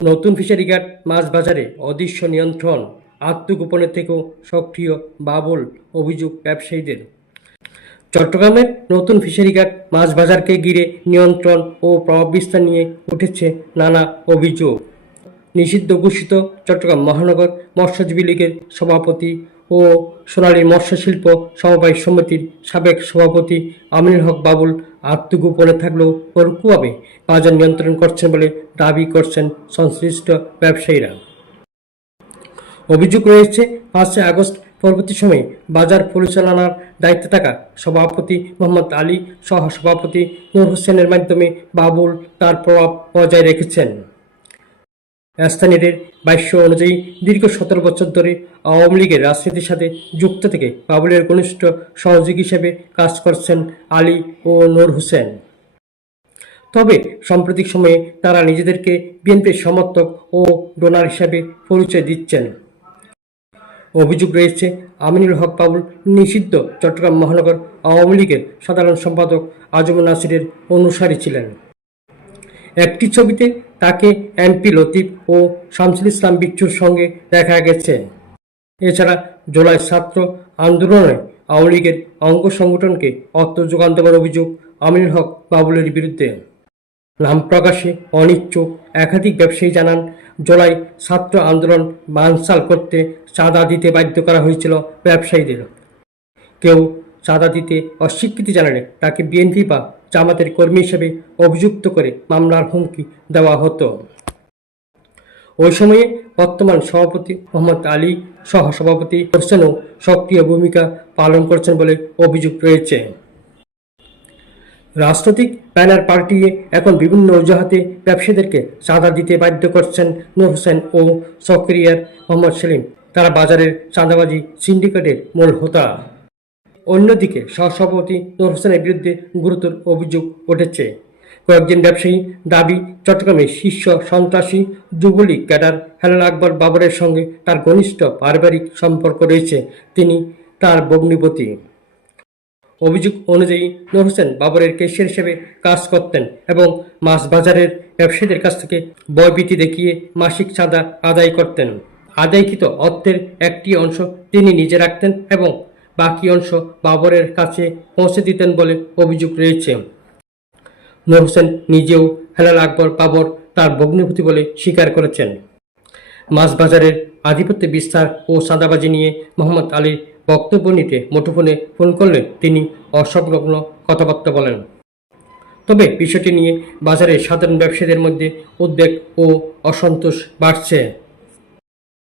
নতুন ফিশারিঘাট মাছ বাজারে অদৃশ্য নিয়ন্ত্রণ, আত্মগোপনের থেকেও সক্রিয় বাবুল, অভিযোগ ব্যবসায়ীদের। চট্টগ্রামের নতুন ফিশারিঘাট মাছ বাজারকে ঘিরে নিয়ন্ত্রণ ও প্রভাব বিস্তার নিয়ে উঠেছে নানা অভিযোগ। নিষিদ্ধ ঘোষিত চট্টগ্রাম মহানগর মৎস্যজীবী লীগের সভাপতি ও সোনালী মৎস্যশিল্প সমবায় সমিতির সাবেক সভাপতি আমিনুল হক বাবুল আত্মগোপনে থাকলেও পরোক্ষভাবে বাজার নিয়ন্ত্রণ করছেন বলে দাবি করছেন সংশ্লিষ্ট ব্যবসায়ীরা। অভিযোগ রয়েছে 5 আগস্ট পরবর্তী সময়ে বাজার পরিচালনার দায়িত্বে থাকা সভাপতি মোহাম্মদ আলী, সহসভাপতি নূর হোসেনের মাধ্যমে বাবুল তার প্রভাব বজায় রেখেছেন। স্থানীয়দের ভাষ্য অনুযায়ী দীর্ঘ 17 বছর ধরে আওয়ামী লীগের রাজনীতির সাথে যুক্ত থেকে বাবুলের ঘনিষ্ঠ সহযোগী হিসেবে কাজ করছেন আলী ও নূর হোসেন। তবে সাম্প্রতিক সময়ে তারা নিজেদেরকে বিএনপির সমর্থক ও ডোনার হিসেবে পরিচয় দিচ্ছেন। অভিযোগ রয়েছে আমিনুল হক বাবুল নিষিদ্ধ চট্টগ্রাম মহানগর আওয়ামী লীগের সাধারণ সম্পাদক আজম নাসিরের অনুসারী ছিলেন। একটি ছবিতে তাকে এমপি লতিফ ও শামসুল ইসলাম বিচ্ছুর সঙ্গে দেখা গেছে। এছাড়া জুলাই ছাত্র আন্দোলনে আওয়ামী লীগের অঙ্গ সংগঠনকে অর্থ যোগান দেওয়ার অভিযোগ আমিনুল হক বাবুলের বিরুদ্ধে। নাম প্রকাশে অনিচ্ছুক একাধিক ব্যবসায়ী জানান, জুলাই ছাত্র আন্দোলন বানচাল করতে চাঁদা দিতে বাধ্য করা হয়েছিল ব্যবসায়ীদের। কেউ চাঁদা দিতে অস্বীকৃতি জানালে তাকে বিএনপি বা জামাতের কর্মী হিসেবে অভিযুক্ত করে মামলার হুমকি দেওয়া হতো। ওই সময়ে বর্তমান সভাপতি মোহাম্মদ আলী, সহসভাপতি হোসেনও সক্রিয় ভূমিকা পালন করছেন বলে অভিযোগ রয়েছে। রাজনৈতিক ব্যানার পাল্টিয়ে এখন বিভিন্ন অজুহাতে ব্যবসায়ীদেরকে চাঁদা দিতে বাধ্য করছেন নূর হোসেন ও চকরিয়ার মোহাম্মদ সেলিম। তারা বাজারের চাঁদাবাজি সিন্ডিকেটের মূল হোতা। অন্যদিকে সহসভাপতি নূর হোসেনের বিরুদ্ধে গুরুতর অভিযোগ উঠেছে। কয়েকজন ব্যবসায়ী দাবি, চট্টগ্রামের শীর্ষ সন্ত্রাসী যুবলীগ ক্যাডার হেলাল আকবর বাবরের সঙ্গে তার ঘনিষ্ঠ পারিবারিক সম্পর্ক রয়েছে। তিনি তার ভগ্নিপতি। অভিযোগ অনুযায়ী নূর হোসেন বাবরের ক্যাশিয়ার হিসেবে কাজ করতেন এবং মাছ বাজারের ব্যবসায়ীদের কাছ থেকে ভয়ভীতি দেখিয়ে মাসিক চাঁদা আদায় করতেন। আদায়কৃত অর্থের একটি অংশ তিনি নিজে রাখতেন এবং বাকি অংশ বাবরের কাছে পৌঁছে দিতেন বলে অভিযোগ রয়েছে। নূর হোসেন নিজেও হেলাল আকবর বাবর তার ভগ্নিপতি বলে স্বীকার করেছেন। মাছ বাজারের আধিপত্য বিস্তার ও চাঁদাবাজি নিয়ে মোহাম্মদ আলীর বক্তব্য নিতে মুঠোফোনে ফোন করলে তিনি অসংলগ্ন কথাবার্তা বলেন। তবে বিষয়টি নিয়ে বাজারের সাধারণ ব্যবসায়ীদের মধ্যে উদ্বেগ ও অসন্তোষ বাড়ছে।